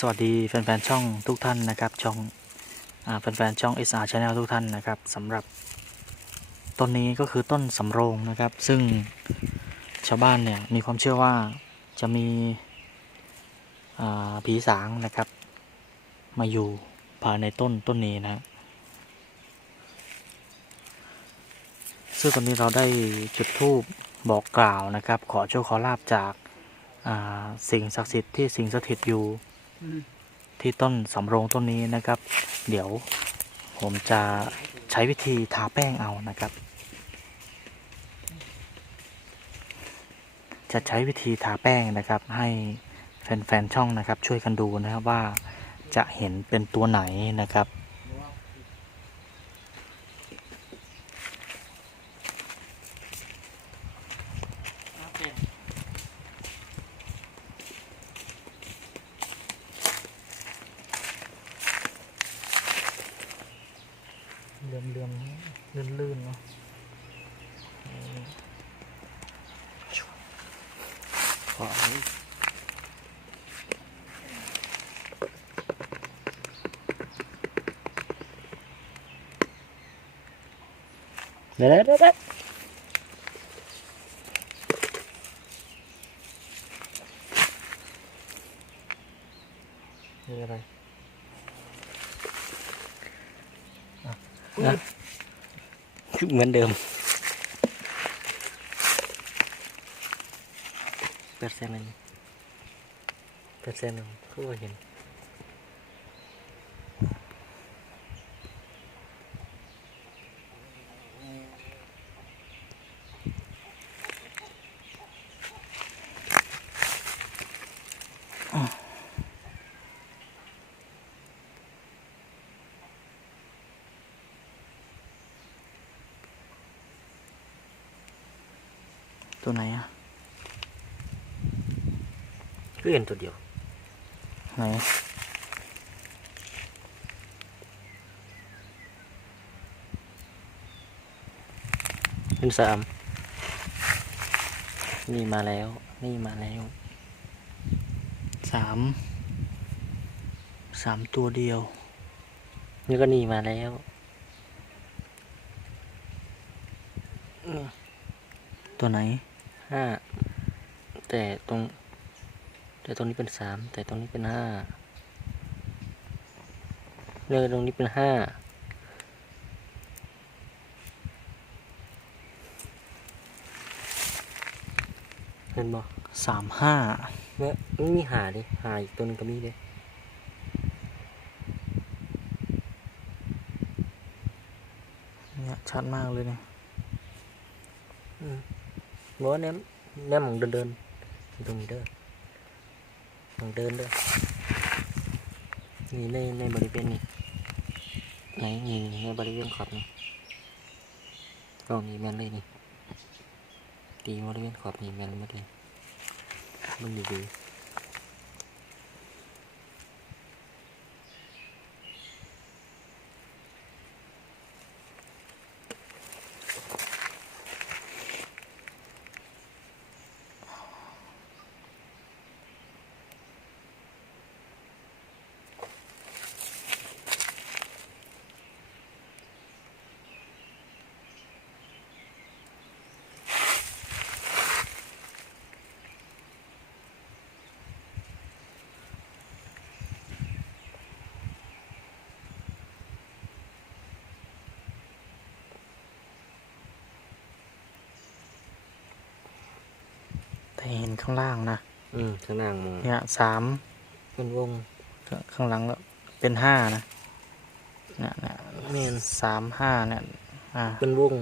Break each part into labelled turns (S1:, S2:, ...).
S1: สวัสดีแฟนๆช่องทุกท่านนะครับช่องอแฟนๆช่อง SR Channel ทุกท่านนะครับสำหรับต้นนี้ก็คือต้นสำโรงนะครับ ซึ่งชาวบ้านเนี่ยมีความเชื่อว่าจะมีผีสางนะครับ มาอยู่ภายในต้นต้นนี้นะซึ่งตอนนี้เราได้จุดธูปบอกกล่าวนะครับ ขอโชคขอลาบจากสิ่งศักดิ์สิทธิ์ที่สิงสถิตอยู่ ที่ต้นสำโรงต้นนี้นะครับ เดี๋ยวผมจะใช้วิธีทาแป้งเอานะครับ จะใช้วิธีทาแป้งนะครับ ให้แฟนๆช่องนะครับ ช่วยกันดูนะครับว่าจะเห็นเป็นตัวไหนนะครับ เลื่อมเลื่อมลื่นลื่นๆเนาะขอให้ เดี๋ยวเดี๋ยวเดี๋ยวนี่อะไร เหมือนเดิมเปอร์เซ็น ต์หนึ่งเปอร์เซ็นต์หนึ่งก็เห็นตัวไหนอะ
S2: ก็เห็นตัวเดียว
S1: ไหน
S2: เป็นสาม นี่มาแล้ว นี่มาแล้ว
S1: สาม สามตัวเดียว
S2: นี่ก็นี่มาแล้ว
S1: ตัวไหน
S2: ห้าแต่ตรง แต่ตรงนี้เป็นสามแต่ตรงนี้เป็นห้าเนี่ยตรงนี้เป็นห้าเห็นบ่
S1: สามห้า
S2: เนี่ยมันมีหาดิหาอีกตัวหนึงก็มีเลย
S1: เนี่ยชัดมากเลยเนี่ย
S2: บอกว่าเนี่ยเนี่ยมองเดินเดินๆอยู่ตรงนี้เด้อมองเดินเด้อนี่ในในบริเวณนี้ไหนนี่ในบริเวณขอบนี่ตรงนี้แมนเลยนี่ตีบริเวณขอบนี่แมนมาเลยมันดีดี
S1: ข้างล่างนะ
S2: อืมข้างล่างมอง
S1: เนี่ยสาม
S2: เป็นวง
S1: ข้างหลังแล้วเป็นห้านะเนี่ยเนี่ย
S2: แม่น
S1: สามห้าเนี่ยอ่า
S2: เป็นวง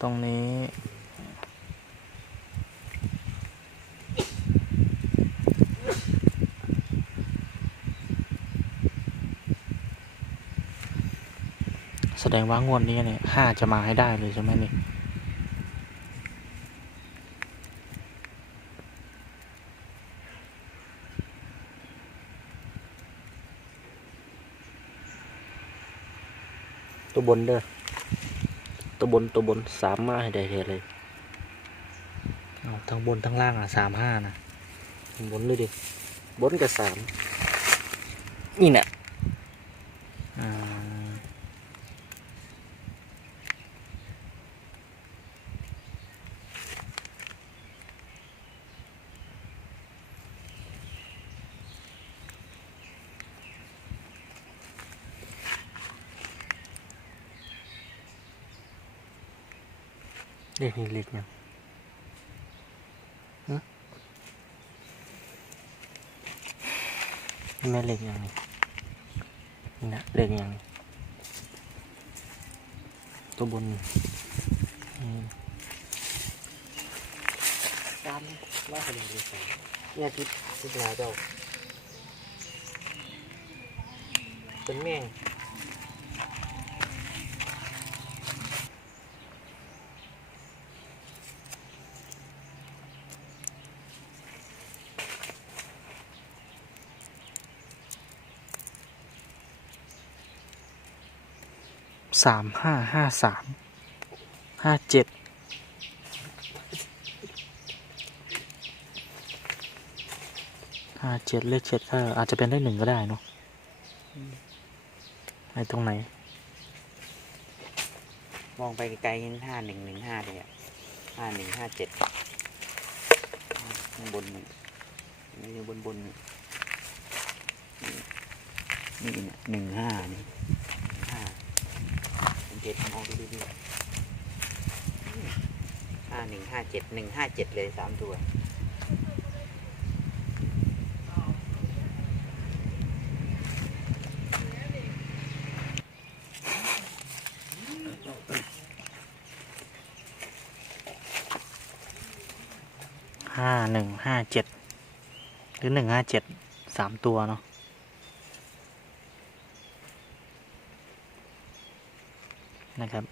S1: ตรงนี้แสดงว่างวดนี้เนี่ยห้าจะมาให้ได้เลยใช่ไหมนี่
S2: ตัวบนเด้อตัวบนตัวบนสามมาให้ได้เทเลย
S1: เอาทั้งบนทั้งล่างอะสามห้านะ
S2: บนเลยดิบนกับสามนี่น่ะ เล็กนี่เล็กยังฮะนี่แม่เล็กยังนี่นี่นะเล็กยังตัวบนตามว่าเขาเรียนเนี่ยทิศทิศลาเจ้าเป็นแม่ง
S1: สามห้าห้าสามห้าเจ็ดห้าเจ็ดเลขเจ็ดก็อาจจะเป็นเลขหนึ่งก็ได้เนาะไอ้ตรงไหน
S3: มองไปไกลๆเห็นห้าหนึ่งหนึ่งห้าเลยอะห้าหนึ่งห้าเจ็ดข้างบนนี่ไม่ใช่บนบนนี่นี่เนี่ยหนึ่งห้านี่ เจ็ดมองดูดีๆห้าหนึ่งห้าเจ็ดหนึ่งห้าเจ็ดเลยสามตัว
S1: ห้าหนึ่งห้าเจ็ดหรือหนึ่งห้าเจ็ดสามตัวเนาะ นะครับ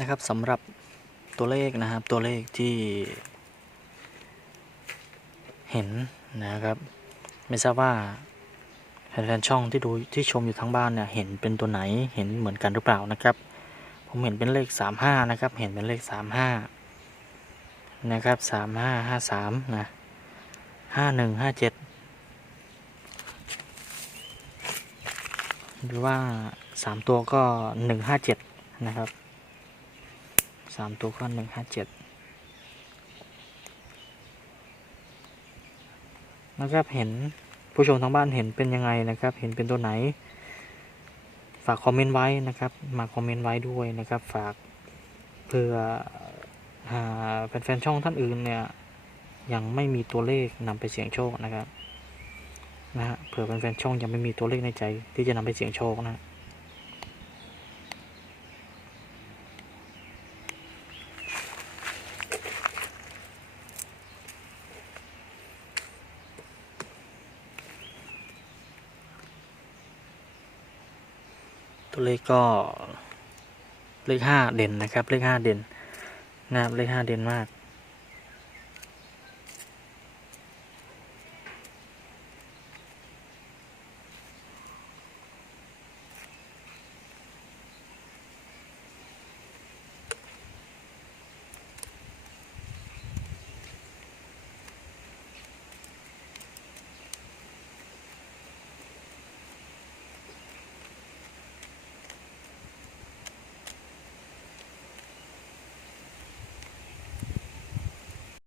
S1: นะครับสำหรับตัวเลขนะครับตัวเลขที่เห็นนะครับ ไม่ทราบว่าแฟนๆช่องที่ดูที่ชมอยู่ทั้งบ้านเนี่ยเห็นเป็นตัวไหนเห็นเหมือนกันหรือเปล่านะครับ ผมเห็นเป็นเลขสามห้านะครับ เห็นเป็นเลขสามห้านะครับสามห้าห้าสามนะห้าหนึ่งห้าเจ็ดหรือว่าสามตัวก็หนึ่งห้าเจ็ดนะครับ สามตัวก็หนึ่งห้าเจ็ดนะครับเห็นผู้ชมทางบ้านเห็นเป็นยังไงนะครับ เห็นเป็นตัวไหน ฝากคอมเมนต์ไว้นะครับ มาคอมเมนต์ไว้ด้วยนะครับ ฝากเพื่ออ่าแฟนๆช่องท่านอื่นเนี่ยยังไม่มีตัวเลขนำไปเสี่ยงโชคนะครับนะฮะเผื่อแฟนๆช่องยังไม่มีตัวเลขในใจที่จะนำไปเสี่ยงโชคนะ ตัวเลขก็เลขห้าเด่นนะครับ เลขห้าเด่นนะครับเลขห้าเด่นมาก